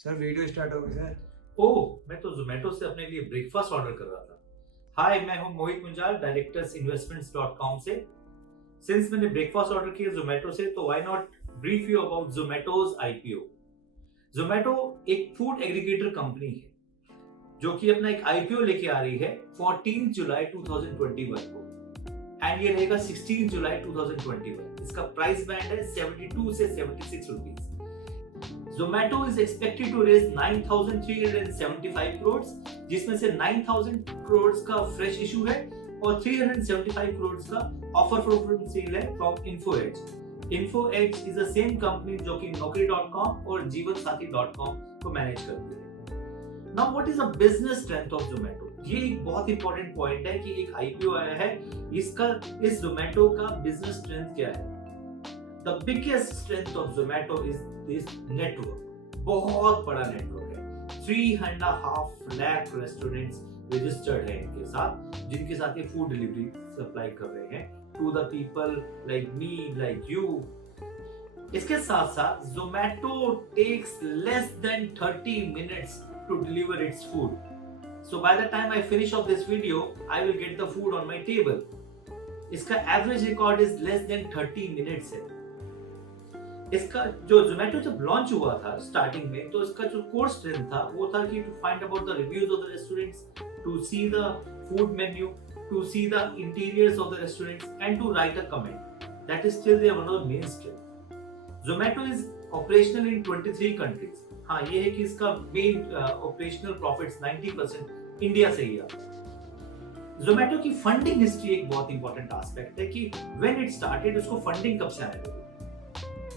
Sir video start हो गई sir. ओह, मैं तो जोमेटो से अपने लिए ब्रेकफास्ट ऑर्डर कर रहा था। हाय, मैं हूं मोहित मुंजाल, डायरेक्टर्स इन्वेस्टमेंट्स.com से। सिंस मैंने ब्रेकफास्ट ऑर्डर किया जोमेटो से, तो why not brief you about Zomato's IPO. Zomato एक फूड एग्रीगेटर कंपनी है जो कि अपना एक आईपीओ लेके आ रही है 14 जुलाई 2021 को, एंड ये रहेगा 16 जुलाई 2021। इसका प्राइस बैंड है 72 से 76 rupees. Zomato is expected to raise 9,375 crores, जिसमें से 9,000 crores का फ्रेश इशू है और 375 crores का ऑफर फ्रॉम सेल है from InfoEdge। InfoEdge is the same company जो कि Naukri.com और जीवनसाथी.com को मैनेज करती है। Now what is the business strength of Zomato? ये एक बहुत इंपॉर्टेंट पॉइंट है कि एक आईपीओ आया है, इस Zomato का बिजनेस स्ट्रेंथ क्या है। The biggest strength of Zomato is this network। बहुत बड़ा नेटवर्क है। 3.5 lakh रेस्टोरेंट्स रजिस्टर्ड है इनके साथ, जिनके साथ ये फूड डिलीवरी सप्लाई कर रहे हैं to the people like me, like you. इसके साथ साथ Zomato takes less than 30 minutes to deliver its food. So by the time I finish off this video, I will get the food on my table. इसका average record is less than 30 minutes है। इसका जो Zomato जब launch हुआ था starting में, तो इसका जो कोर स्ट्रेंथ था वो था कि to find about the reviews of the restaurants, to see the food menu, to see the interiors of the restaurants and to write a comment. That is still there one of the main strength. Zomato is operational in 23 countries. हाँ, ये है कि इसका main operational profits 90% India से ही आता है। Zomato की funding history एक बहुत इंपॉर्टेंट एस्पेक्ट है कि व्हेन इट स्टार्टेड उसको फंडिंग कब से आने लगी।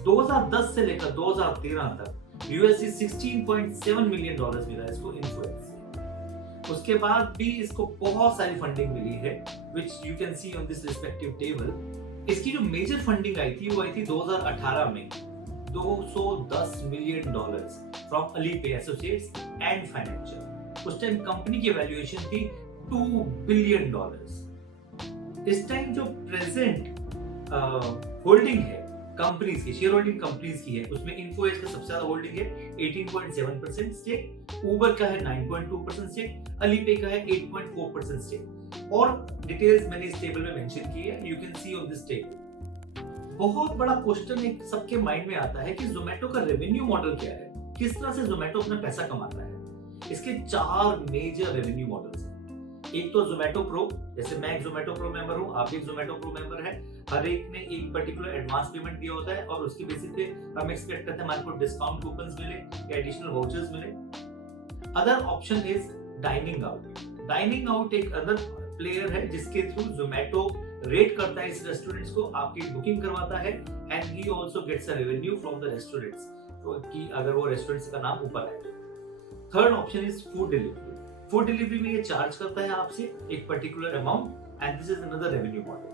2010 से लेकर 2013 तक यूएसडी $16.7 मिलियन मिला इसको InfoEdge से। उसके बाद भी इसको बहुत सारी फंडिंग मिली है, which you can see on this respective table। इसकी जो मेजर फंडिंग आई थी वो आई थी 2018 में $210 million from Alipay associates and financial. उस टाइम कंपनी की वैल्यूएशन थी $2 बिलियन। इस टाइम जो प्रेजेंट होल्डिंग है कंपनीज की, शेयर होल्डिंग कंपनीज की है, उसमें InfoEdge का सबसे ज्यादा होल्डिंग है 18.7% स्टेक, उबर का है 9.2% स्टेक, अलीपे का है 8.4% स्टेक। और डिटेल्स मैंने इस टेबल में मेंशन की है, you can see on this table. बहुत बड़ा क्वेश्चन एक सबके माइंड में आता है कि Zomato का रेवेन्यू मॉडल क्या है, किस तरह से Zomato अपना पैसा कमाता है। इसके 4 मेजर रेवेन्यू मॉडल्स हैं। एक तो Zomato Pro, जैसे मैं एक Zomato Pro मेंबर हूँ, आप भी एक Zomato Pro मेंबर है। हर एक ने एक पर्टिकुलर एडवांस पेमेंट दिया होता है और उसकी बेसिस पे हम एक्सपेक्ट करते हैं हमारे को डिस्काउंट कूपन्स मिले या एडिशनल वाउचर्स मिले। Other option is dining out. Dining out एक अदर प्लेयर है जिसके थ्रू Zomato रेट करता है इस रेस्टोरेंट्स को, आपकी बुकिंग करवाता है and he also gets a revenue from the restaurants, तो कि अगर वो रेस्टोरेंट्स का नाम ऊपर आए। Third option is food delivery. Food delivery में ये चार्ज करता है आपसे एक particular amount and this is another revenue model.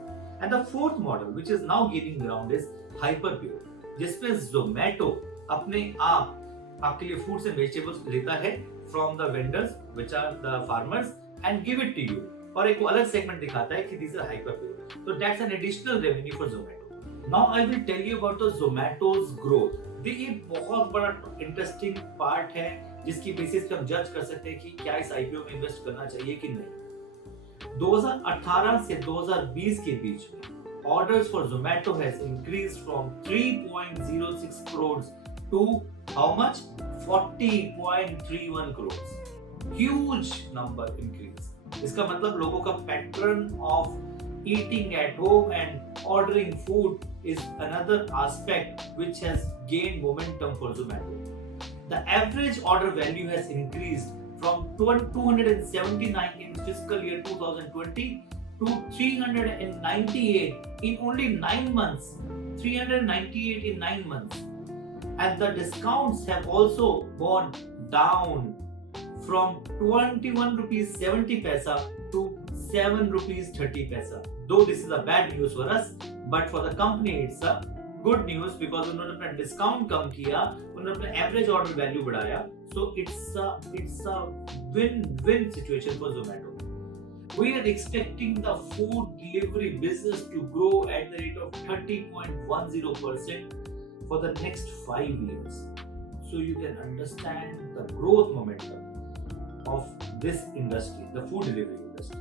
And the fourth model which is now gaining ground is Hyperpure, जिसमें Zomato अपने आप आपके लिए फूड्स एंड वेजिटेबल्स लेता है from the vendors which are the farmers and give it to you, और एक अलग सेगमेंट दिखाता है कि दिस इज हाइपरप्योर। तो that's an additional revenue for Zomato। Now I will tell you about the Zomato's growth. ये बहुत बड़ा इंटरेस्टिंग पार्ट है जिसकी बेसिस पे हम जज कर सकते हैं कि क्या इस आईपीओ में इन्वेस्ट करना चाहिए कि नहीं। 2018 से 2020 के बीच में orders for Zomato has increased from 3.06 crores to how much 40.31 crores। Huge number increase. इसका मतलब लोगों का pattern of eating at home and ordering food is another aspect which has gained momentum for Zomato। The average order value has increased from 279 in fiscal year 2020 to 398 in only 9 months. 398 in 9 months. And the discounts have also gone down from 21 rupees 70 paisa to 7 rupees 30 paisa. Though this is a bad news for us, but for the company it's a good news because उन्होंने अपना discount कम किया, उन्होंने अपना average order value बढ़ाया, so it's a win-win situation for Zomato। We are expecting the food delivery business to grow at the rate of 30.10% for the next 5 years. so you can understand the growth momentum of this industry, the food delivery industry.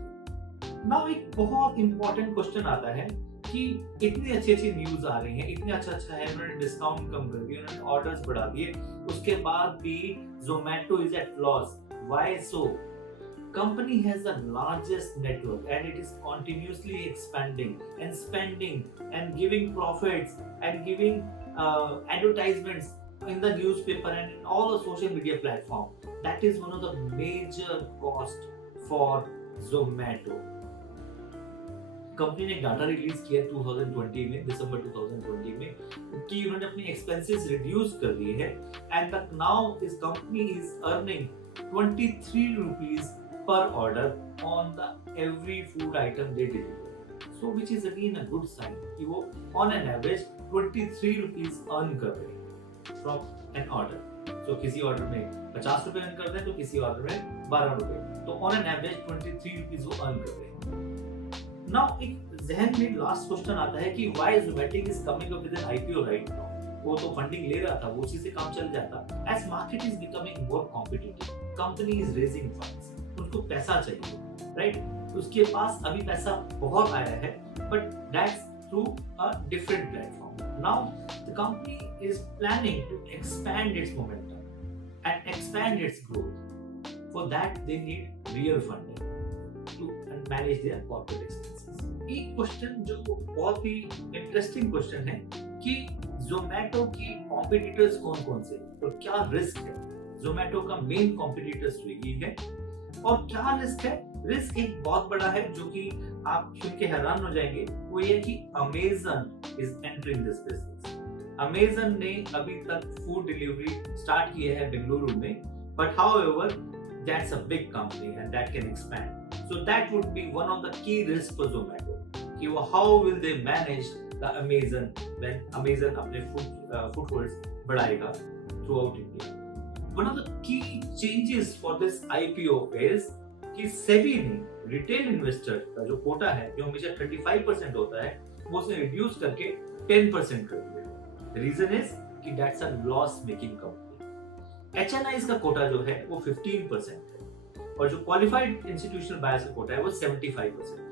Now एक बहुत important question आता है कि इतनी अच्छी अच्छी news आ रही हैं, इतने अच्छा है, उन्होंने डिस्काउंट कम कर दिए, उन्होंने ऑर्डर्स बढ़ा दिए, उसके बाद भी Zomato is at loss. Why so? Company has the largest network and it is continuously expanding and spending and giving profits and giving advertisements in the newspaper and in all the social media platform. That is one of the major cost for Zomato. Company ने data release किया 2020 में, दिसंबर 2020 में, कि उन्होंने अपनी expenses reduce कर दिए हैं एंड तक now this company is earning 23 rupees पर order on the every food item they deliver, so which is again a good sign कि वो on an average 23 rupees earn कर रहे हैं फ्रॉम एन ऑर्डर. सो किसी ऑर्डर में 50 रुपए अर्न करते हैं तो किसी ऑर्डर में 12 रुपए, तो ऑन एन एवरेज 23 रुपीस वो अर्न कर रहे हैं. नाउ एक जहन में लास्ट क्वेश्चन आता है कि why Zomatic is coming up with an IPO right now. वो तो फंडिंग ले रहा था, वो उसी से काम चल जाता. As market is becoming more competitive, company is raising funds, उनको पैसा चाहिए, right? उसके पास अभी पैसा बहुत आया है, but that's through a different platform. Now the company is planning to expand its momentum and expand its growth. For that they need real funding to manage their corporate expenses. एक question जो बहुत ही interesting question है कि Zomato की competitors कौन कौन से और क्या रिस्क है. Zomato का मेन कॉम्पिटिटर स्विगी है और क्या रिस्क है. रिस्क एक बहुत बड़ा है जो कि आप सुन के हैरान हो जाएंगे, वो ये कि Amazon is entering this business. Amazon ने अभी तक फूड डिलीवरी स्टार्ट किया है बेंगलुरु में, but however that's a big company and that can expand. So that would be one of the key risks for Zomato. कि वो how will they manage the Amazon when Amazon अपने footholds बढ़ाएगा throughout India. One of the key changes for this IPO is कि SEBI ने retail investor का जो कोटा है, जो हमेशा 35% होता है, वो उसने रिड्यूस करके 10% कर दिया. रीजन इज कि that's a loss making company. HNIs का कोटा जो है वो 15% है और जो क्वालिफाइड इंस्टीट्यूशनल बायर्स का कोटा है वो 75%.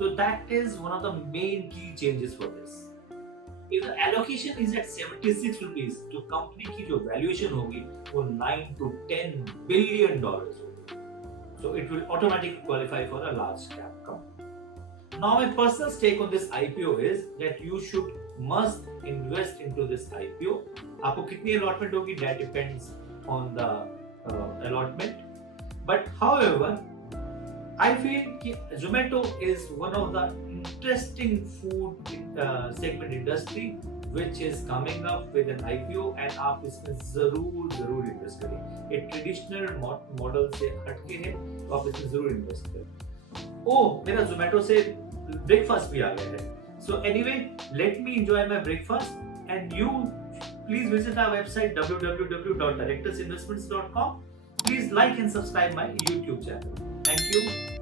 So that is one of the main key changes for this. If the allocation is at 76 rupees, तो कंपनी की जो वैल्यूएशन होगी वो 9 to 10 billion dollars होगी. So it will automatically qualify for a large cap company. Now my personal take on this IPO is that you should must invest into this IPO. आपको कितनी allotment होगी that depends on the allotment. But however, I feel कि Zomato is one of the interesting food segment industry which is coming up with an IPO and आप इसमें जरूर invest करें. एक traditional model से हटके है तो आप इसमें जरूर इन्वेस्ट करें. ओह, मेरा Zomato से ब्रेकफास्ट भी आ गया है. So anyway, let me enjoy my breakfast and you please visit our website www.directorsinvestments.com. Please like and subscribe my YouTube channel. Thank you.